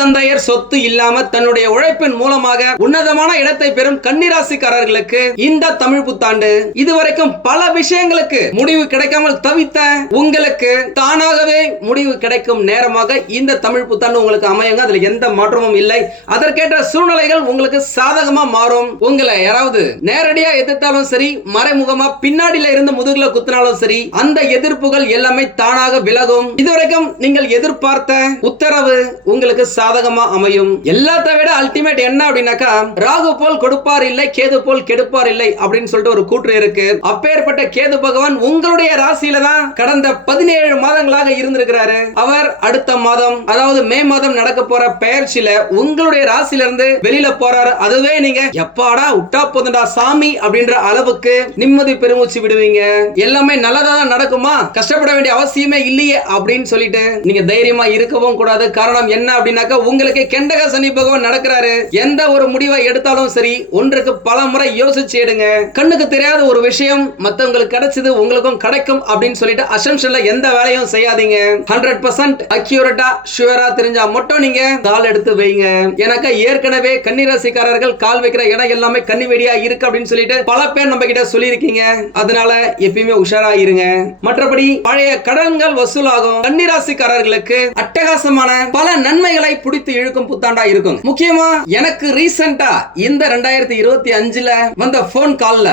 தந்தையர் சொத்து இல்லாம தன்னுடைய உழைப்பின் மூலமாக உன்னதமான இடத்தை பெறும் கன்னிராசிக்காரர்களுக்கு இந்த தமிழ் புத்தாண்டு இதுவரைக்கும் பல விஷயங்களுக்கு முடிவு கிடைக்காமல் தவித்த உங்களுக்கு தானாகவே முடிவு கிடைக்கும் நேரமாக இந்த தமிழ் புத்தாண்டு உங்களுக்கு அமையுங்க. அதுல எந்த மாற்றமும் இல்லை. அதற்கேற்ற சூழ்நிலைகள் உங்களுக்கு சாதகமா மாறும். உங்களை யாராவது நேரடியா எதிர்த்தாலும் சரி மறைமுகமா பின்னாடில இருந்து முதுகுல குத்தினாலும் சரி அந்த எதிர்ப்புகள் எல்லாமே தானாக விலகும். இதுவரைக்கும் நீங்கள் எதிர்பார்த்த உத்தரவு உங்களுக்கு சாதகமா அமையும். எல்லாத்த விட அல்டிமேட் என்ன அப்படின்னாக்கா ராகு போல் கொடுப்பார் இல்லை கேது போல் கெடுப்பார் இல்லை அப்படின்னு சொல்லிட்டு ஒரு கூற்று இருக்கு. அப்பேற்பட்ட கேது பகவான் உங்களுடைய ராசியில தான் கடந்த பதினேழு மாதங்களாக இருந்திருக்கிறாரு. அவர் அடுத்த மாதம் அதாவது மே மாதம் நடக்க போற பெயர்ச்சியில உங்களுடைய ராசியில இருந்து வெளியில போறாரு. அதுவே நீங்க எப்பாடா உட்டா போதண்டா சாமி அப்படின்ற அளவுக்கு நிம்மதி பெருமூச்சு விடுவீங்க. எல்லாமே நல்லதா தான் நடக்குமா? கஷ்டப்பட வேண்டிய அவசியமே இல்லையே அப்படின்னு சொல்லிட்டு நீங்க தைரியமா இருக்கவும் கூடாது. காரணம் என்ன அப்படின்னாக்கா உங்களுக்கு கெண்டக சனி பகவான் நடக்கிறாரு. எந்த ஒரு முடிவை எடுத்தாலும் சரி ஒன்றுக்கு பல முறை யோசிச்சு எடுங்க. கண்ணுக்கு தெரியாத ஒரு விஷயம் மத்தவங்களுக்கு கிடைச்சது உங்களுக்கும் கிடைக்கும் அப்படின்னு சொல்லிட்டு அசம்ஷன்ல எந்த வேலையும் செய்யாதீங்க. ஹண்ட்ரட் பர்சன்ட் அக்யூரட்டா ஷுவரா தெரிஞ்சா மட்டும் நீங்க கால் எடுத்து வைங்க. எனக்கு ஏற்கனவே கன்னிராசிக்காரர்கள் கால் வைக்கிற இடம் எல்லாமே கன்னி வெடியா இருக்கு அப்படின்னு சொல்லிட்டு பல பேர் நம்ம கிட்ட சொல்லியிருக்கீங்க. அதனால எப்பயுமே உஷாரா இருங்க. மற்றபடி பழைய கடன்கள் வசூலாகும். கன்னிராசிக்காரர்களுக்கு அட்டகாசமான பல நன்மைகளை பிடித்து இழுக்கும் புத்தாண்டா இருக்கும். முக்கியமா எனக்கு ரீசெண்டா இந்த ரெண்டாயிரத்தி இருபத்தி அஞ்சுல வந்த போன் கால்ல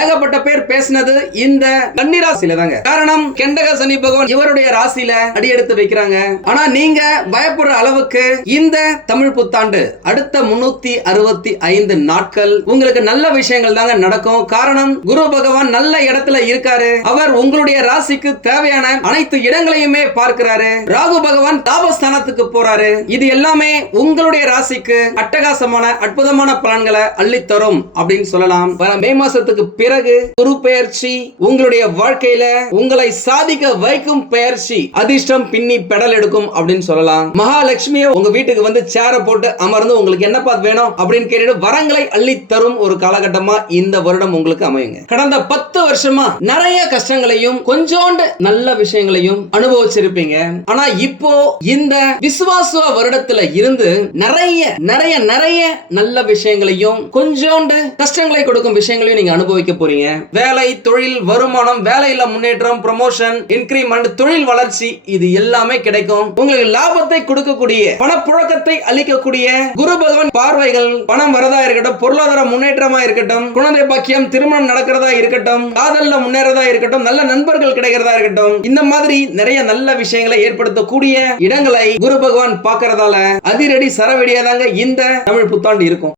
ஏகப்பட்ட பேர் பேசினது இந்த கன்னிராசியில தாங்க காரணம் கெண்டக சனி பகவான் இவருடைய ராசியில அடியெடுத்து வைக்கிறாங்க. ஆனா நீங்க பயப்படுற அளவுக்கு இந்த தமிழ் புத்தாண்டு அடுத்த முன்னூத்தி அறுபத்தி ஐந்து நாட்கள் உங்களுக்கு நல்ல விஷயங்கள் தாங்க நடக்கும். காரணம் குரு பகவான் நல்ல இடத்துல இருக்காரு. அவர் உங்களுடைய ராசிக்கு தேவையான அனைத்து இடங்களையுமே பார்க்கிறாரு. ராகு பகவான் தாபஸ்தானத்துக்கு போறாரு. இது எல்லாமே உங்களுடைய ராசிக்கு அட்டகாசமான அற்புதமான பலன்களை அள்ளித்தரும் அப்படின்னு சொல்லலாம். வர மே மாசத்துக்கு பிறகு குரு பெயர்ச்சி உங்களுடைய வாழ்க்கையில உங்களை சாதிக்க வைக்கும் பெயர்ச்சி அதிர்ஷ்டம் பின்னி பெடல் எடுக்கும் அப்படின்னு சொல்லலாம். மகாலட்சுமியை உங்க வீட்டுக்கு வந்து சேர போட்டு அமர்ந்து உங்களுக்கு என்னப்பா வேணும் அப்படின்னு கேட்டுட்டு வரங்களை அள்ளி தரும் ஒரு காலகட்டமா இந்த வருடம் உங்களுக்கு அமையுங்க. கடந்த பத்து வருஷமா நிறைய கஷ்டங்களையும் கொஞ்சோண்டு நல்ல விஷயங்களையும் அனுபவிச்சிருப்பீங்க. ஆனா இப்போ இந்த விசுவாச வருடத்தை இடத்துல இருந்து நிறைய நிறைய நிறைய நல்ல விஷயங்களையும் கொஞ்சோண்டு கஷ்டங்களை கொடுக்கும் விஷயங்களையும் நீங்க அனுபவிக்க போறீங்க. வேலை தொழில் வருமானம் வேலையில முன்னேற்றம் ப்ரமோஷன் இன்கிரிமெண்ட் தொழில் வளர்ச்சி இது எல்லாமே கிடைக்கும். உங்களுக்கு லாபத்தை கொடுக்கக்கூடிய பணப்புழக்கத்தை அளிக்கக்கூடிய குரு பகவான் பார்வைகள் பணம் வரதா இருக்கட்டும் பொருளாதார முன்னேற்றமா இருக்கட்டும் குழந்தை பாக்கியம் திருமணம் நடக்கிறதா இருக்கட்டும் காதல்ல முன்னேறதா இருக்கட்டும் நல்ல நண்பர்கள் கிடைக்கிறதா இருக்கட்டும் இந்த மாதிரி நிறைய நல்ல விஷயங்களை ஏற்படுத்தக்கூடிய இடங்களை குரு பகவான் பார்க்கறதால அதிரடி சரவெடியாதாங்க இந்த தமிழ் புத்தாண்டு இருக்கும்.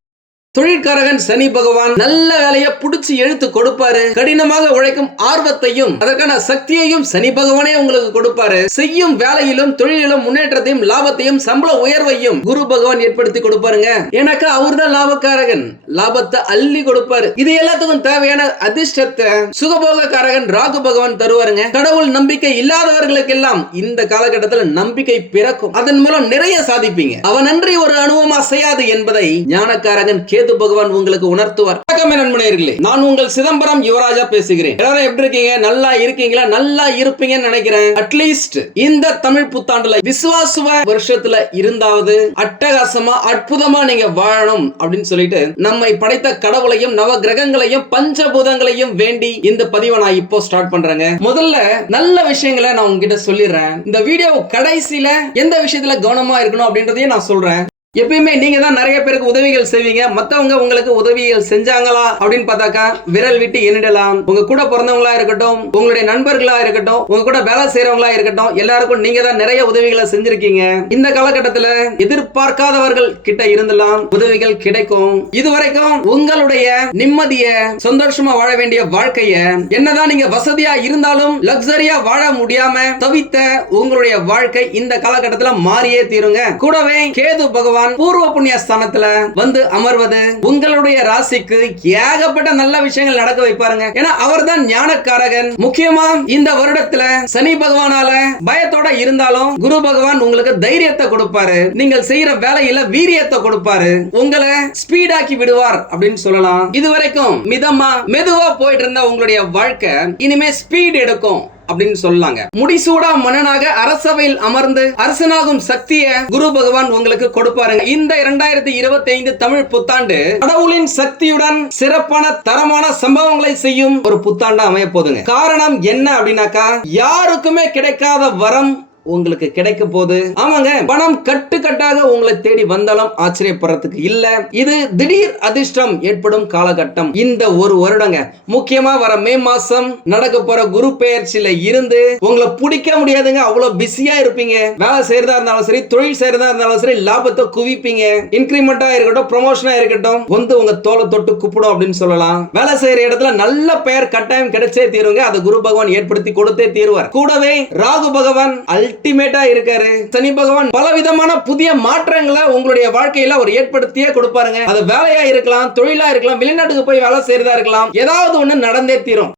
தொழிற்காரகன் சனி பகவான் நல்ல வேலையை புடிச்சு எழுத்து கொடுப்பாரு. கடினமாக உழைக்கும் ஆர்வத்தையும் அதற்கான சக்தியையும் சனி பகவானே உங்களுக்கு கொடுப்பாரு. செய்யும் வேலையிலும் தொழிலிலும் முன்னேற்றத்தையும் லாபத்தையும் சம்பள உயர்வையும் குரு பகவான் ஏற்படுத்தி கொடுப்பாருங்க. எனக்கு அவர்தான் லாபக்காரகன். லாபத்தை அள்ளி கொடுப்பாரு. இது எல்லாத்துக்கும் தேவையான அதிர்ஷ்டத்தை சுகபோக காரகன் ராகு பகவான் தருவாருங்க. கடவுள் நம்பிக்கை இல்லாதவர்களுக்கெல்லாம் இந்த காலகட்டத்தில் நம்பிக்கை பிறக்கும். அதன் மூலம் நிறைய சாதிப்பீங்க. அவனன்றி ஒரு அனுபவம் அசையாது என்பதை ஞானக்காரகன் கேது பகவான் உங்களுக்கு உணர்த்துவார்? வணக்கம் நண்பர்களே நான் உங்கள் சிதம்பரம் யுவராஜா பேசுகிறேன். எல்லாரும் எப்படி இருக்கீங்க? நல்லா இருக்கீங்களா? நல்லா இருப்பீங்கன்னு நினைக்கிறேன். அட்லீஸ்ட் இந்த தமிழ் புத்தாண்டுல விசுவாசுவ வருஷத்துல இருந்தாவது அட்டகாசமா அற்புதமா நீங்க வாழணும் அப்படின்னு சொல்லிட்டு நம்மை படைத்த கடவுளையும் நவ கிரகங்களையும் பஞ்சபூதங்களையும் வேண்டி இந்த பதிவை நான் இப்போ ஸ்டார்ட் பண்றேங்க. முதல்ல நல்ல விஷயங்களை நான் உங்ககிட்ட சொல்லிடுறேன். இந்த வீடியோ கடைசியில எந்த விஷயத்துல கவனமா இருக்கணும் அப்படின்றதையும் நான் சொல்றேன். எப்பயுமே நீங்க தான் நிறைய பேருக்கு உதவிகள் செய்வீங்க. மத்தவங்க உங்களுக்கு உதவிகள் செஞ்சாங்களா அப்படின்னு பார்த்தாக்கா விரல் விட்டு எண்ணிடலாம். உங்க கூட பிறந்தவங்களா இருக்கட்டும் உங்களுடைய நண்பர்களா இருக்கட்டும் உங்க கூட வேலை செய்யறவங்களா இருக்கட்டும் எல்லாருக்கும் நீங்க தான் நிறைய உதவிகளை செஞ்சிருக்கீங்க. இந்த காலகட்டத்துல எதிர்பார்க்காதவர்கள் கிட்ட இருந்தெல்லாம் உதவிகள் கிடைக்கும். இதுவரைக்கும் உங்களுடைய நிம்மதிய சந்தோஷமா வாழ வேண்டிய வாழ்க்கைய என்னதான் நீங்க வசதியா இருந்தாலும் லக்ஸரியா வாழ முடியாம தவித்த உங்களுடைய வாழ்க்கை இந்த காலகட்டத்துல மாறியே தீருங்க. கூடவே கேது பகவான் பூர்வ புண்ணிய ஸ்தானத்துல வந்து அமர்வது உங்களுடைய ராசிக்கு ஏகப்பட்ட நல்ல விஷயங்கள் நடக்க வைப்பாருங்க. ஏன்னா அவர் தான் ஞானக்காரகன். முக்கியமா இந்த வருடத்துல சனி பகவானால பயத்தோட இருந்தாலும் குரு பகவான் உங்களுக்கு தைரியத்தை கொடுப்பாரு. நீங்கள் செய்யற வேலையில வீரியத்தை கொடுப்பாரு. உங்களை ஸ்பீடாக்கி விடுவார் அப்படின்னு சொல்லலாம். இதுவரைக்கும் மிதமா மெதுவா போயிட்டு இருந்த உங்களுடைய வாழ்க்கை இனிமே ஸ்பீட் எடுக்கும். அப்படின்னு சொல்லாங்க. முடிசூடா மன்னனாக அரசவையில் அமர்ந்து அரசனாகும் சக்தியை குரு பகவான் உங்களுக்கு கொடுப்பாருங்க. இந்த இரண்டாயிரத்தி இருபத்தி ஐந்து தமிழ் புத்தாண்டு கடவுளின் சக்தியுடன் சிறப்பான தரமான சம்பவங்களை செய்யும் ஒரு புத்தாண்டா அமைய போதுங்க காரணம் என்ன அப்படின்னாக்கா யாருக்குமே கிடைக்காத வரம் உங்களுக்கு கிடைக்க போது ஆமாங்க பணம் கட்டுக்கட்டாக உங்களை தேடி வந்தாலும் ஆச்சரியப்படுறதுக்கு இல்ல. இது திடீர் அதிர்ஷ்டம் ஏற்படும் காலகட்டம். இந்த ஒரு வருடங்க முக்கியமா வர மே மாசம் நடக்க போற குரு பெயர்ச்சியில இருந்து உங்களை பிடிக்க முடியாதுங்க. அவ்வளவு பிஸியா இருப்பீங்க. வேலை செய்யறதா இருந்தாலும் சரி தொழில் செய்யறதா இருந்தாலும் சரி லாபத்தை குவிப்பீங்க. இன்கிரிமெண்டா இருக்கட்டும் ப்ரொமோஷனா இருக்கட்டும் வந்து உங்க தோலை தொட்டு கூப்பிடும் அப்படின்னு சொல்லலாம். வேலை செய்யற இடத்துல நல்ல பெயர் கட்டாயம் கிடைச்சே தீருங்க. அது குரு பகவான் ஏற்படுத்தி கொடுத்தே தீருவார். கூடவே ராகு பகவான் அல்டிமேட்டா இருக்காரு. சனி பகவான் பல விதமான புதிய மாற்றங்களை உங்களுடைய வாழ்க்கையில அவர் ஏற்படுத்தியே கொடுப்பாருங்க. அது வேலையா இருக்கலாம் தொழிலா இருக்கலாம் வெளிநாட்டுக்கு போய் வேலை செய்யறதா இருக்கலாம் ஏதாவது ஒண்ணு நடந்தே தீரும்.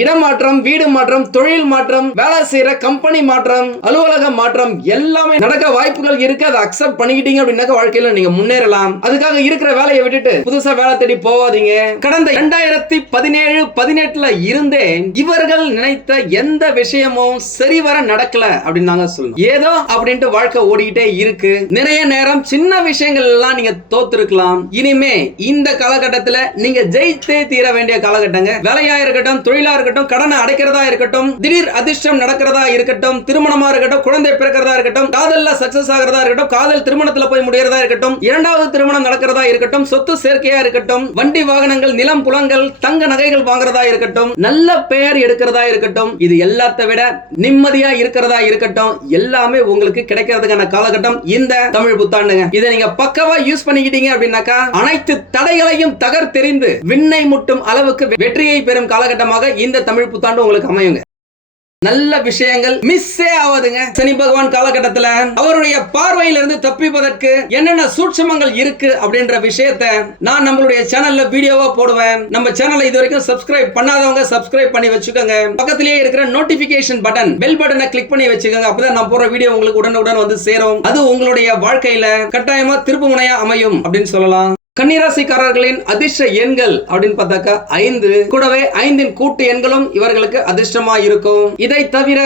இடமாற்றம் வீடு மாற்றம் தொழில் மாற்றம் வேலை செய்யற கம்பெனி மாற்றம் அலுவலக மாற்றம் எல்லாமே நடக்க வாய்ப்புகள் இருக்கு. அதை அக்செப்ட் பண்ணிக்கிட்டீங்க அப்படின்னாக்க வாழ்க்கையில நீங்க முன்னேறலாம். அதுக்காக இருக்கிற வேலையை விட்டுட்டு புதுசா வேலை தேடி போவாதீங்க கடந்த இரண்டாயிரத்தி பதினேழு பதினெட்டுல இருந்தே இவர்கள் நினைத்த எந்த விஷயமும் சரிவர நடக்கல அப்படின்னு நாங்க சொல்லணும். ஏதோ அப்படின்ட்டு வாழ்க்கை ஓடிக்கிட்டே இருக்கு. நிறைய நேரம் சின்ன விஷயங்கள் எல்லாம் நீங்க தோத்துருக்கலாம். இனிமே இந்த காலகட்டத்துல நீங்க ஜெயித்தே தீர வேண்டிய காலகட்டங்க. வேலையா இருக்கட்டும் தொழிலா இருக்கட்டும் கடனை அடைக்கிறதா இருக்கட்டும் திடீர் அதிர்ஷ்டம் நடக்கிறதா இருக்கட்டும் திருமணமா இருக்கட்டும் குழந்தை பிறக்கிறதா இருக்கட்டும் காதல்ல சக்சஸ் ஆகிறதா இருக்கட்டும் காதல் திருமணத்துல போய் முடியறதா இருக்கட்டும் இரண்டாவது திருமணம் நடக்கிறதா இருக்கட்டும் சொத்து சேர்க்கையா இருக்கட்டும் வண்டி வாகனங்கள் நிலம் புலங்கள் தங்க நகைகள் வாங்குறதா இருக்கட்டும் நல்ல பெயர் எடுக்கிறதா இருக்கட்டும் இது எல்லாத்த விட நிம்மதியா இருக்கிறதா இருக்கட்டும் எல்லாமே உங்களுக்கு கிடைக்கிறதுக்கான காலகட்டம் இந்த தமிழ் புத்தாண்டுங்க. இதை நீங்க பக்கவா யூஸ் பண்ணிக்கிட்டீங்க அப்படின்னாக்கா அனைத்து தடைகளையும் தகர்த்தெறிந்து விண்ணை முட்டும் அளவுக்கு வெற்றியை பெறும் காலகட்டமாக இந்த தமிழ் புத்தாண்டு உங்களுக்கு அமையுங்க. நல்ல விஷயங்கள் மிஸ்ஸே ஆவாதுங்க. சனி பகவான் காலகட்டத்துல அவருடைய பார்வையிலிருந்து தப்பிப்பதற்கு என்னென்ன சூட்சமங்கள் இருக்கு அப்படின்ற விஷயத்த நான் நம்மளுடைய சேனல்ல வீடியோவா போடுவேன். நம்ம சேனலை இது வரைக்கும் சப்ஸ்கிரைப் பண்ணாதவங்க சப்ஸ்கிரைப் பண்ணி வச்சுக்கோங்க. பக்கத்திலேயே இருக்கிற நோட்டிபிகேஷன் பட்டன் பெல் பட்டனை கிளிக் பண்ணி வச்சுக்கோங்க. அப்பதான் நான் போற வீடியோ உங்களுக்கு உடனுடன் வந்து சேரும். அது உங்களுடைய வாழ்க்கையில கட்டாயமா திருப்பு முனையா அமையும் அப்படின்னு சொல்லலாம். கன்னிராசிக்காரர்களின் அதிர்ஷ்ட எண்கள் அப்படின்னு பார்த்தாக்கா ஐந்து. கூடவே ஐந்தின் கூட்டு எண்களும் இவர்களுக்கு அதிர்ஷ்டமா இருக்கும் இதை தவிர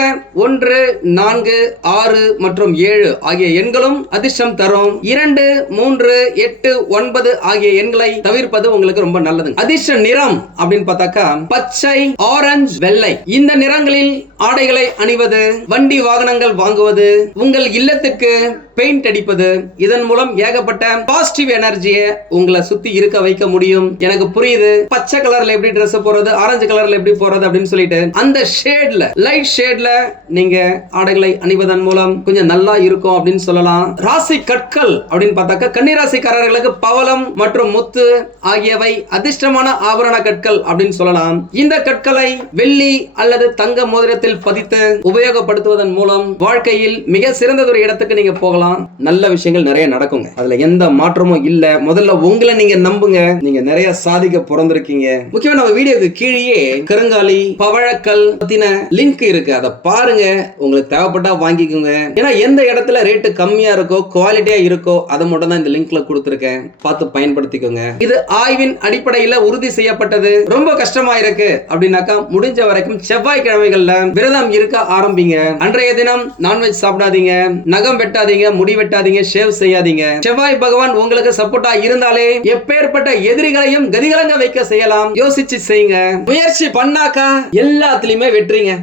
ஒன்று நான்கு ஆறு மற்றும் ஏழு ஆகிய எண்களும் அதிர்ஷ்டம் தரும். இரண்டு மூன்று எட்டு ஒன்பது ஆகிய எண்களை தவிர்ப்பது உங்களுக்கு ரொம்ப நல்லது. அதிர்ஷ்ட நிறம் அப்படின்னு பார்த்தாக்கா பச்சை ஆரஞ்சு வெள்ளை. இந்த நிறங்களில் ஆடைகளை அணிவது வண்டி வாகனங்கள் வாங்குவது உங்கள் இல்லத்துக்கு பெயிண்ட் அடிப்பது இதன் மூலம் ஏகப்பட்ட பாசிட்டிவ் எனர்ஜியை உங்களை சுத்தி இருக்க வைக்க முடியும். எனக்கு புரியுது. பச்சை கலர்ல எப்படி ட்ரெஸ் போறது ஆரஞ்சு கலர்ல எப்படி போறது அப்படின்னு சொல்லிட்டு அந்த ஷேட்ல லைட் ஷேட்ல நீங்க ஆடைகளை அணிவதன் மூலம் கொஞ்சம் நல்லா இருக்கும் அப்படின்னு சொல்லலாம். ராசி கற்கள் அப்படின்னு பார்த்தாக்க கன்னிராசிக்காரர்களுக்கு பவளம் மற்றும் முத்து ஆகியவை அதிர்ஷ்டமான ஆபரண கற்கள் அப்படின்னு சொல்லலாம். இந்த கற்களை வெள்ளி அல்லது தங்க மோதிரத்தில் பதித்து உபயோகப்படுத்துவதன் மூலம் வாழ்க்கையில் மிக சிறந்ததொரு இடத்துக்கு நீங்க போகலாம். நல்ல விஷயங்கள் நிறைய நடக்குங்க. அதுல எந்த மாற்றமும் இல்ல. முதல்ல உங்களை நீங்க நம்புங்க. நீங்க நிறைய சாதிக்க பிறந்திருக்கீங்க. முக்கியமா நம்ம வீடியோக்கு கீழேயே கருங்காலி பவழக்கல் பத்தின லிங்க் இருக்கு. அதை பாருங்க. உங்களுக்கு தேவைப்பட்டா வாங்கிக்கோங்க. ஏன்னா எந்த இடத்துல ரேட்டு கம்மியா இருக்கோ குவாலிட்டியா இருக்கோ அதை மட்டும் தான் இந்த லிங்க்ல கொடுத்துருக்கேன். பார்த்து பயன்படுத்திக்கோங்க. இது ஆய்வின் அடிப்படையில உறுதி செய்யப்பட்டது. ரொம்ப கஷ்டமா இருக்கு. அப்படின்னாக்கா முடிஞ்ச வரைக்கும் செவ்வாய்க்கிழமைகள்ல விரதம் இருக்க ஆரம்பிங்க. அன்றைய தினம் நான்வெஜ் சாப்பிடாதீங்க. நகம் வெட்டாதீங்க முடி வெட்டாதீங்க ஷேவ் செய்யாதீங்க. செவ்வாய் பகவான் உங்களுக்கு சப்போர்ட்டா செய்தாலே எப்பேற்பட்ட எதிரிகளையும் கதிகலங்க வைக்க செய்யலாம். யோசிச்சு செய்யுங்க. முயற்சி பண்ணாக்கா எல்லாத்துலயுமே வெற்றிங்க.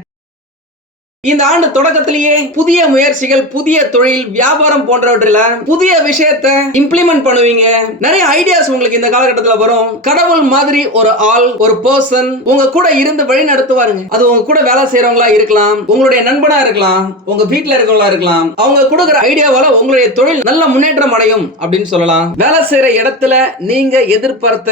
இந்த ஆண்டு தொடக்கத்திலேயே புதிய முயற்சிகள் புதிய தொழில் வியாபாரம் போன்றவற்றில புதிய விஷயத்த இம்ப்ளிமெண்ட் பண்ணுவீங்க. நிறைய ஐடியாஸ் உங்களுக்கு இந்த காலகட்டத்தில் வரும். கடவுள் மாதிரி ஒரு ஆள் ஒரு பர்சன் உங்க கூட இருந்து வழி நடத்துவாருங்க. அது உங்க கூட வேலை செய்யறவங்களா இருக்கலாம் உங்களுடைய நண்பனா இருக்கலாம் உங்க வீட்டுல இருக்கவங்களா இருக்கலாம். அவங்க கொடுக்குற ஐடியாவால உங்களுடைய தொழில் நல்ல முன்னேற்றம் அடையும் அப்படின்னு சொல்லலாம். வேலை செய்யற இடத்துல நீங்க எதிர்பார்த்த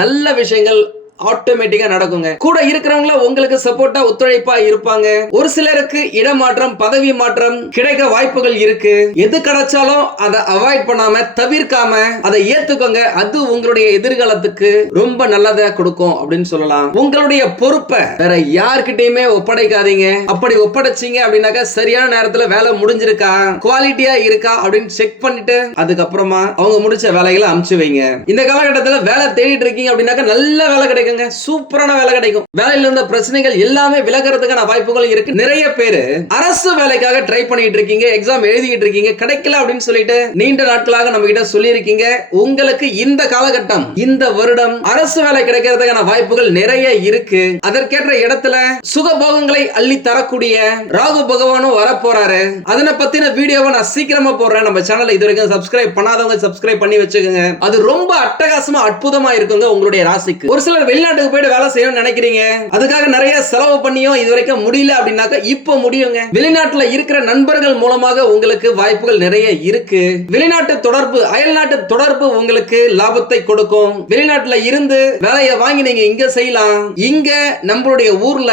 நல்ல விஷயங்கள் ஆட்டோமேட்டிக்கா நடக்குங்க. கூட இருக்கிறவங்கள உங்களுக்கு சப்போர்ட்டா ஒத்துழைப்பா இருப்பாங்க. ஒரு சிலருக்கு இடமாற்றம் பதவி மாற்றம் கிடைக்க வாய்ப்புகள் இருக்கு. எது கிடைச்சாலும் அதை அவாய்ட் பண்ணாம தவிர்க்காம அதை ஏத்துக்கோங்க. அது உங்களுடைய எதிர்காலத்துக்கு ரொம்ப நல்லதா கொடுக்கும் அப்படின்னு சொல்லலாம். உங்களுடைய பொறுப்பை வேற யார்கிட்டயுமே ஒப்படைக்காதீங்க. அப்படி ஒப்படைச்சீங்க அப்படின்னாக்கா சரியான நேரத்துல வேலை முடிஞ்சிருக்கா? குவாலிட்டியா இருக்கா? அப்படின்னு செக் பண்ணிட்டு அதுக்கப்புறமா அவங்க முடிச்ச வேலைகளை அமுச்சு வைங்க. இந்த காலகட்டத்துல வேலை தேடிட்டு இருக்கீங்க அப்படின்னாக்கா நல்ல வேலை கிடைக்கும் கிடைக்குங்க சூப்பரான வேலை கிடைக்கும். வேலையில இருந்த பிரச்சனைகள் எல்லாமே விலகிறதுக்கான வாய்ப்புகள் இருக்கு. நிறைய பேர் அரசு வேலைக்காக ட்ரை பண்ணிட்டு இருக்கீங்க எக்ஸாம் எழுதிட்டு இருக்கீங்க கிடைக்கல அப்படின்னு சொல்லிட்டு நீண்ட நாட்களாக நம்ம கிட்ட சொல்லியிருக்கீங்க. உங்களுக்கு இந்த காலகட்டம் இந்த வருடம் அரசு வேலை கிடைக்கிறதுக்கான வாய்ப்புகள் நிறைய இருக்கு. அதற்கேற்ற இடத்துல சுகபோகங்களை அள்ளி தரக்கூடிய ராகு பகவானும் வர போறாரு அதனை பத்தின வீடியோவை நான் சீக்கிரமா போடுறேன். நம்ம சேனலை இது வரைக்கும் சப்ஸ்கிரைப் பண்ணாதவங்க சப்ஸ்கிரைப் பண்ணி வச்சுக்கோங்க. அது ரொம்ப அட்டகாசமா அற்புதமா இருக்குங்க உங்களுடைய ராசிக்கு. ஒரு சிலர் வெளி வெளிநாட்டுக்கு போயிட்டு வேலை செய்யணும்னு நினைக்கிறீங்க? அதுக்காக நிறைய செலவு பண்ணியும் இது வரைக்கும் முடியல அப்படின்னாக்க இப்போ முடியுங்க. வெளிநாட்டுல இருக்கிற நண்பர்கள் மூலமாக உங்களுக்கு வாய்ப்புகள் நிறைய இருக்கு. வெளிநாட்டு தொடர்பு அயல்நாட்டு தொடர்பு உங்களுக்கு லாபத்தை கொடுக்கும். வெளிநாட்டுல இருந்து வேலையை வாங்கி நீங்க இங்க செய்யலாம். இங்க நம்மளுடைய ஊர்ல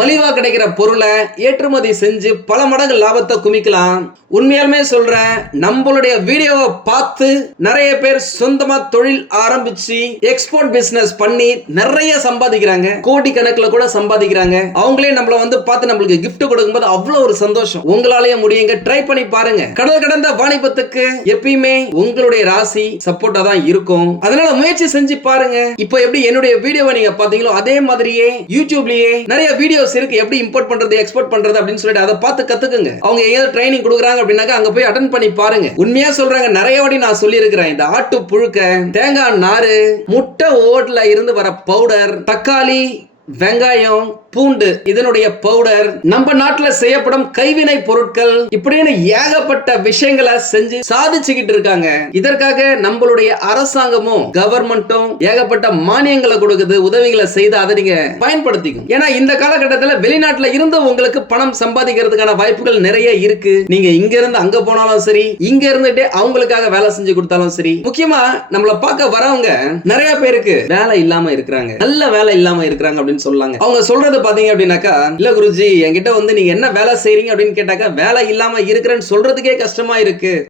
மலிவா கிடைக்கிற பொருளை ஏற்றுமதி செஞ்சு பல மடங்கு லாபத்தை குமிக்கலாம். உண்மையாலுமே சொல்றேன் நம்மளுடைய வீடியோவை பார்த்து நிறைய பேர் சொந்தமா தொழில் ஆரம்பிச்சு எக்ஸ்போர்ட் பிசினஸ் பண்ணி நிறைய நிறைய சம்பாதிக்கிறாங்க. கோடி கணக்குல கூட சம்பாதிக்கிறாங்க. அவங்களே நம்மள வந்து பார்த்து நம்மளுக்கு கிஃப்ட் கொடுக்கும்போது அவ்வளவு ஒரு சந்தோஷம். உங்களாலேயே முடியுங்க. ட்ரை பண்ணி பாருங்க. கடல் கடந்த வாணிபத்துக்கு எப்பயுமே உங்களுடைய ராசி சப்போர்ட்டா தான் இருக்கும். அதனால முயற்சி செஞ்சு பாருங்க. இப்போ எப்படி என்னுடைய வீடியோவை நீங்க பாத்தீங்களோ அதே மாதிரியே யூடியூப்லயே நிறைய வீடியோஸ் இருக்கு. எப்படி இம்போர்ட் பண்றது எக்ஸ்போர்ட் பண்றது அப்படின்னு சொல்லிட்டு அதை பார்த்து கத்துக்குங்க. அவங்க ஏதாவது ட்ரைனிங் கொடுக்குறாங்க அப்படின்னாக்க அங்க போய் அட்டன் பண்ணி பாருங்க. உண்மையா சொல்றாங்க. நிறைய வாடி நான் சொல்லியிருக்கிறேன். இந்த ஆட்டு புழுக்க தேங்காய் நாறு முட்டை ஓட்ல இருந்து வர பவுடர் தக்காளி வெங்காயம் பூண்டு இதனுடைய பவுடர் நம்ம நாட்டுல செய்யப்படும் கைவினை பொருட்கள் இப்படின்னு ஏகப்பட்ட விஷயங்களை செஞ்சு சாதிச்சுக்கிட்டு இருக்காங்க. இதற்காக நம்மளுடைய அரசாங்கமும் கவர்மெண்ட்டும் ஏகப்பட்ட மானியங்களை கொடுக்குது உதவிகளை செய்து அதை நீங்க பயன்படுத்திக்கும் ஏன்னா இந்த காலகட்டத்துல வெளிநாட்டுல இருந்து உங்களுக்கு பணம் சம்பாதிக்கிறதுக்கான வாய்ப்புகள் நிறைய இருக்கு. நீங்க இங்க இருந்து அங்க போனாலும் சரி இங்க இருந்துட்டே அவங்களுக்காக வேலை செஞ்சு கொடுத்தாலும் சரி முக்கியமா நம்மள பார்க்க வரவங்க நிறைய பேருக்கு வேலை இல்லாம இருக்கிறாங்க. நல்ல வேலை இல்லாம இருக்கிறாங்க அப்படின்னு சொல்லாங்க. அவங்க சொல்றது பாத்தீங்க அப்படின்னாக்கா இல்ல குருஜி என்கிட்ட வந்து நீங்க என்ன வேலை செய்றீங்க? அப்படின்னு கேட்டாக்கா வேலை இல்லாம இருக்கிறேன்னு சொல்றதுக்கே கஷ்டமா இருக்கு.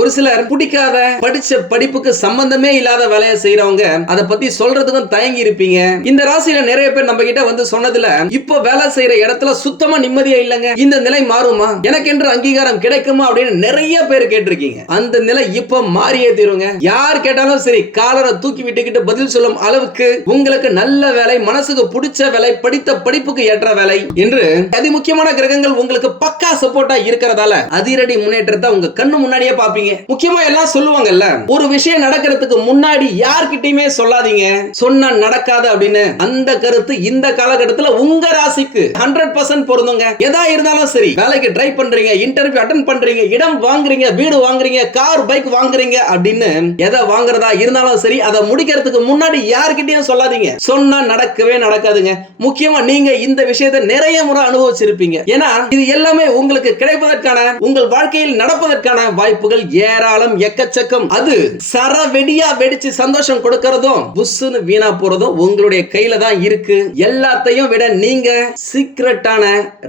ஒரு சிலர் பிடிக்காத படிச்ச படிப்புக்கு சம்பந்தமே இல்லாத வேலையை செய்யறவங்க அதை பத்தி சொல்றதுக்கும் தயங்கி இருப்பீங்க. இந்த ராசியில நிறைய பேர் நம்ம கிட்ட வந்து சொன்னதுல இப்போ வேலை செய்யற இடத்துல சுத்தமா நிம்மதியா இல்லைங்க. இந்த நிலை மாறுமா? எனக்கு என்று அங்கீகாரம் கிடைக்குமா? அப்படின்னு நிறைய பேர் கேட்டிருக்கீங்க. அந்த நிலை இப்போ மாறியே தீருங்க. யார் கேட்டாலும் சரி காலரை தூக்கி விட்டுக்கிட்டு பதில் சொல்லும் அளவுக்கு உங்களுக்கு நல்ல வேலை மனசுக்கு பிடிச்ச வேலை படித்த படிப்புக்கு ஏற்ற வேலை என்று அதி முக்கியமான கிரகங்கள் உங்களுக்கு பக்கா சப்போர்ட்டா இருக்கிறதால அதிரடி முன்னேற்றத்தை உங்க கண்ணு முன்னாடியே சொல்லாதீங்க. முக்கியமா எல்லாம் சொல்லுவாங்கல்ல ஒரு விஷயம் நடக்கிறதுக்கு முன்னாடி யார்கிட்டயுமே சொல்லாதீங்க. சொன்னா நடக்காது அப்படின்னு அந்த கருத்து இந்த காலகட்டத்துல உங்க ராசிக்கு ஹண்ட்ரட் பர்சன்ட் பொருந்துங்க. எதா இருந்தாலும் சரி வேலைக்கு ட்ரை பண்றீங்க இன்டர்வியூ அட்டன் பண்றீங்க இடம் வாங்குறீங்க வீடு வாங்குறீங்க கார் பைக் வாங்குறீங்க அப்படின்னு எதை வாங்குறதா இருந்தாலும் சரி அதை முடிக்கிறதுக்கு முன்னாடி யார்கிட்டயும் சொல்லாதீங்க. சொன்னா நடக்கவே நடக்காதுங்க. முக்கியமா நீங்க இந்த விஷயத்தை நிறைய முறை அனுபவிச்சிருப்பீங்க. ஏன்னா இது எல்லாமே உங்களுக்கு கிடைப்பதற்கான உங்கள் வாழ்க்கையில் நடப்பதற்கான வாய்ப்புகள் ஏராளம் எக்கச்சக்கம். அது சரவெடியா வெடிச்சு சந்தோஷம் கொடுக்கறதும் புஷ்ஷுன்னு வீணா போறதும் உங்களுடைய கையில தான் இருக்கு. எல்லாத்தையும் விட நீங்க சீக்ரெட்டான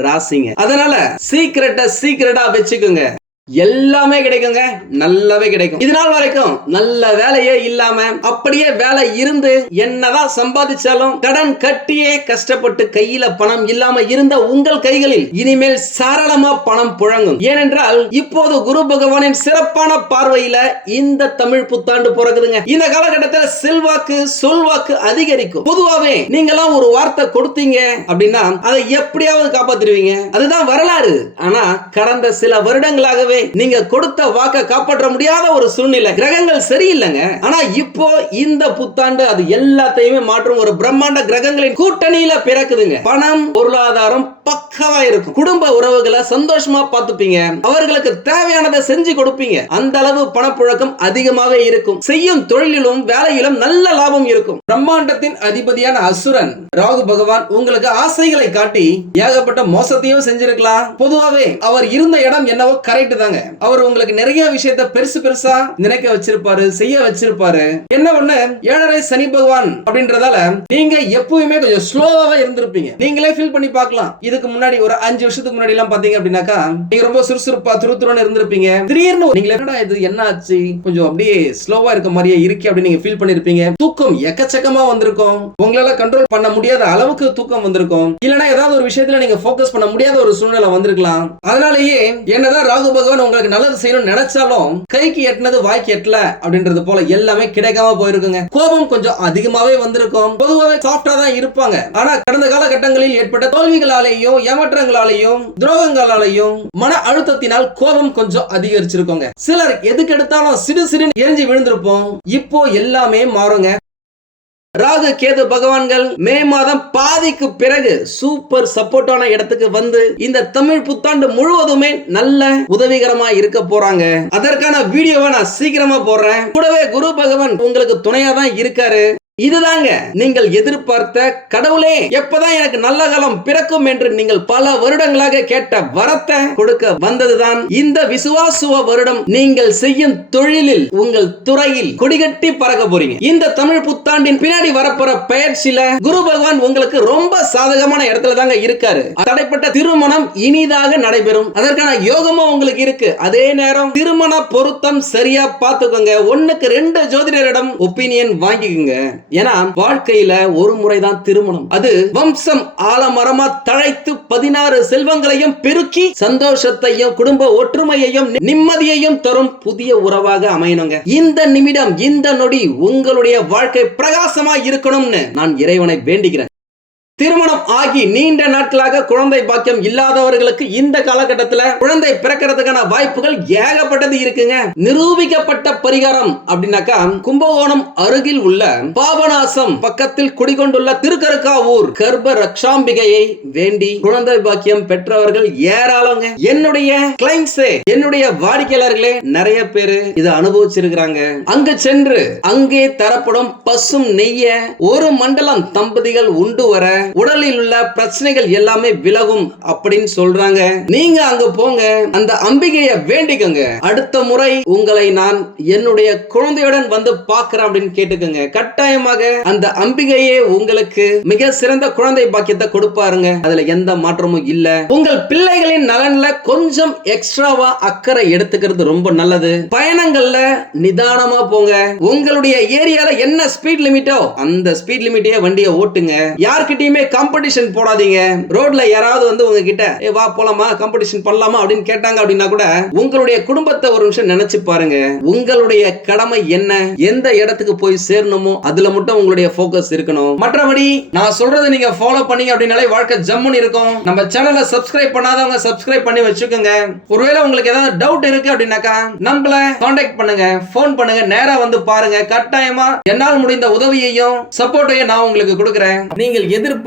ராசிங்க. அதனால சீக்ரெட்டை சீக்ரெட்டா வச்சுக்கோங்க. எல்லாமே கிடைக்குங்க. நல்லாவே கிடைக்கும். இது நாள் வரைக்கும் நல்ல வேலையே இல்லாம அப்படியே வேலை இருந்து என்னதான் சம்பாதிச்சாலும் கடன் கட்டியே கஷ்டப்பட்டு கையில பணம் இல்லாம இருந்த உங்கள் கைகளில் இனிமேல் சாரளமா பணம் புழங்கும். ஏனென்றால் இப்போது குரு பகவானின் சிறப்பான பார்வையில இந்த தமிழ் புத்தாண்டு பிறகுதுங்க. இந்த காலகட்டத்தில் செல்வாக்கு சொல்வாக்கு அதிகரிக்கும். பொதுவாவே நீங்களாம் ஒரு வார்த்தை கொடுத்தீங்க அப்படின்னா அதை எப்படியாவது காப்பாத்திருவீங்க அதுதான் வரலாறு. ஆனா கடந்த சில வருடங்களாகவே நீங்க கொடுத்த வாக்க காப்பாற்ற முடியாத ஒரு சூழ்நிலை. கிரகங்கள் சரியில்லைங்க. ஆனா இப்போ இந்த புத்தாண்டு அது எல்லாத்தையுமே மாற்றும் ஒரு பிரம்மாண்ட கிரகங்களின் கூட்டணியில பிறக்குதுங்க. பணம் பொருளாதாரம் பக்கவா இருக்கும். குடும்ப உறவுகளை சந்தோஷமா பார்த்துப்பீங்க. அவர்களுக்கு தேவையானதை செஞ்சு கொடுப்பீங்க. அந்த அளவு பணப்புழக்கம் அதிகமாவே இருக்கும். செய்யும் தொழிலிலும் வேலையிலும் நல்ல லாபம் இருக்கும். பிரம்மாண்டத்தின் அதிபதியான அசுரன் ராகு பகவான் உங்களுக்கு ஆசைகளை காட்டி ஏகப்பட்ட மோசத்தையும் செஞ்சிருக்கலாம். பொதுவாவே அவர் இருந்த இடம் என்னவோ கரெக்ட் தாங்க. அவர் உங்களுக்கு நிறைய விஷயத்த பெருசு பெருசா நினைக்க வச்சிருப்பாரு செய்ய வச்சிருப்பாரு. என்ன ஒண்ணு? ஏழரை சனி பகவான் அப்படின்றதால நீங்க எப்பவுமே கொஞ்சம் ஸ்லோவாவே இருந்திருப்பீங்க. நீங்களே ஃபீல் பண்ணி பார்க்கலாம். இது இதுக்கு முன்னாடி ஒரு அஞ்சு வருஷத்துக்கு முன்னாடி எல்லாம் பாத்தீங்க அப்படின்னாக்கா நீங்க ரொம்ப சுறுசுறுப்பா துருதுருன்னு இருந்திருப்பீங்க. திடீர்னு நீங்க என்னடா இது என்ன ஆச்சு? கொஞ்சம் அப்படியே ஸ்லோவா இருக்க மாதிரியே இருக்கு அப்படின்னு நீங்க ஃபீல் பண்ணிருப்பீங்க. தூக்கம் எக்கச்சக்கமா வந்திருக்கும். உங்களால கண்ட்ரோல் பண்ண முடியாத அளவுக்கு தூக்கம் வந்திருக்கும். இல்லனா ஏதாவது ஒரு விஷயத்துல நீங்க ஃபோக்கஸ் பண்ண முடியாத ஒரு சூழ்நிலை வந்திருக்கலாம். அதனாலயே என்னதான் ராகு பகவான் உங்களுக்கு நல்லது செய்யணும்னு நினைச்சாலும் கைக்கு எட்டினது வாய்க்கு எட்டல அப்படின்றது போல எல்லாமே கிடைக்காம போயிருக்குங்க. கோபம் கொஞ்சம் அதிகமாவே வந்திருக்கும். பொதுவாக சாஃப்டா தான் இருப்பாங்க. ஆனா கடந்த காலகட்டங்களில் ஏற்பட்ட தோல்விகளாலேயும் ஏமாற்றங்களாலேயும் துரோகங்களாலேயும் மன அழுத்தத்தினால் கோபம் கொஞ்சம் அதிகரிச்சிருக்கோங்க. சிலர் எதுக்கு எடுத்தாலும் சிறு சிறு எரிஞ்சு விழுந்திருப்போம். இப்போ எல்லாமே மாறுங்க. ராகு கேது பகவான்கள் மே மாதம் பாதிக்கு பிறகு சூப்பர் சப்போர்ட்டான இடத்துக்கு வந்து இந்த தமிழ் புத்தாண்டு முழுவதுமே நல்ல உதவிகரமா இருக்க போறாங்க. அதற்கான வீடியோவை நான் சீக்கிரமா போடுறேன். கூடவே குரு பகவான் உங்களுக்கு துணையா தான் இருக்காரு. இதுதாங்க நீங்கள் எதிர்பார்த்த கடவுளே. எப்பதான் எனக்கு நல்ல காலம் பிறக்கும் என்று நீங்கள் பல வருடங்களாக கேட்ட வரத்தை கொடுக்க வந்ததுதான். இந்த விசுவாசுவ வருடம் நீங்கள் செய்யும் தொழிலில் உங்கள் துறையில் கொடிகட்டி பறக்க போறீங்க. இந்த தமிழ் புத்தாண்டின் பின்னாடி வரப்போற பயிற்சியில குரு பகவான் உங்களுக்கு ரொம்ப சாதகமான இடத்துல தாங்க இருக்காரு. தடைப்பட்ட திருமணம் இனிதாக நடைபெறும். அதற்கான யோகமும் உங்களுக்கு இருக்கு. அதே நேரம் திருமண பொருத்தம் சரியா பார்த்துக்கோங்க. ஒண்ணுக்கு ரெண்டு ஜோதிடரிடம் ஒப்பீனியன் வாங்கிக்கோங்க. ஏன்னா வாழ்க்கையில ஒரு முறைதான் திருமணம். அது வம்சம் ஆலமரமா தழைத்து பதினாறு செல்வங்களையும் பெருக்கி சந்தோஷத்தையும் குடும்ப ஒற்றுமையையும் நிம்மதியையும் தரும் புதிய உறவாக அமையணுங்க. இந்த நிமிடம் இந்த நொடி உங்களுடைய வாழ்க்கை பிரகாசமா இருக்கணும்னு நான் இறைவனை வேண்டுகிறேன். திருமணம் ஆகி நீண்ட நாட்களாக குழந்தை பாக்கியம் இல்லாதவர்களுக்கு இந்த காலகட்டத்துல குழந்தை பிறக்கிறதுக்கான வாய்ப்புகள் ஏகப்பட்டது இருக்குங்க. நிரூபிக்கப்பட்ட பரிகாரம் அப்படின்னாக்கா கும்பகோணம் அருகில் உள்ள பாபநாசம் பக்கத்தில் குடிகொண்டுள்ள திருக்கருக்காவூர் கர்ப்ப ரக்ஷாம்பிகையை வேண்டி குழந்தை பாக்கியம் பெற்றவர்கள் ஏராளங்க. என்னுடைய கிளைண்ட்ஸே என்னுடைய வாடிக்கையாளர்களே நிறைய பேரு இதை அனுபவிச்சிருக்கிறாங்க. அங்கு சென்று அங்கே தரப்படும் பசும் நெய்ய ஒரு மண்டலம் தம்பதிகள் உண்டு வர உடலில் உள்ள பிரச்சனைகள் எல்லாமே விலகும் அப்படின்னு சொல்றாங்க. நீங்க அங்க போங்க. அந்த அம்பிகைய வேண்டிக்கோங்க. அடுத்த முறை உங்களை நான் என்னுடைய குழந்தையுடன் வந்து பாக்குறேன் அப்படின்னு கேட்டுக்கோங்க. கட்டாயமாக அந்த அம்பிகையே உங்களுக்கு மிக சிறந்த குழந்தை பாக்கியத்தை கொடுப்பாருங்க. அதுல எந்த மாற்றமும் இல்ல. உங்கள் பிள்ளைகளின் நலன்ல கொஞ்சம் எக்ஸ்ட்ராவா அக்கறை எடுத்துக்கிறது ரொம்ப நல்லது. பயணங்கள்ல நிதானமா போங்க. உங்களுடைய ஏரியால என்ன ஸ்பீட் லிமிட்டோ அந்த ஸ்பீட் லிமிட்டே வண்டியை ஓட்டுங்க. யார்கிட்டயுமே காம்படிஷன் போடாதீங்க. ரோட்ல யாராவது வந்து உங்ககிட்ட ஏ வா போலாமா? காம்படிஷன் பண்ணலாமா? அப்படின்னு கேட்டாங்க அப்படின்னா கூட உங்களுடைய குடும்பத்தை ஒரு நிமிஷம் நினைச்சு பாருங்க. உங்களுடைய கடமை என்ன? எந்த இடத்துக்கு போய் சேரணுமோ அதுல மட்டும் உங்களுடைய ஃபோக்கஸ் இருக்கணும். மற்றபடி நான் சொல்றதை நீங்க ஃபாலோ பண்ணீங்க அப்படின்னாலே வாழ்க்கை ஜம்முன்னு இருக்கும். நம்ம சேனலை சப்ஸ்கிரைப் பண்ணாதவங்க சப்ஸ்கிரைப் பண்ணி வச்சுக்கோங்க. ஒருவேளை உங்களுக்கு ஏதாவது டவுட் இருக்கு அப்படின்னாக்கா நம்மள காண்டாக்ட் பண்ணுங்க. ஃபோன் பண்ணுங்க. நேரா வந்து பாருங்க. கட்டாயமா என்னால் முடிந்த உதவியையும் சப்போர்ட்டையும் நான் உங்களுக்கு கொடுக்குறேன். நீங்கள் எதிர்ப்பு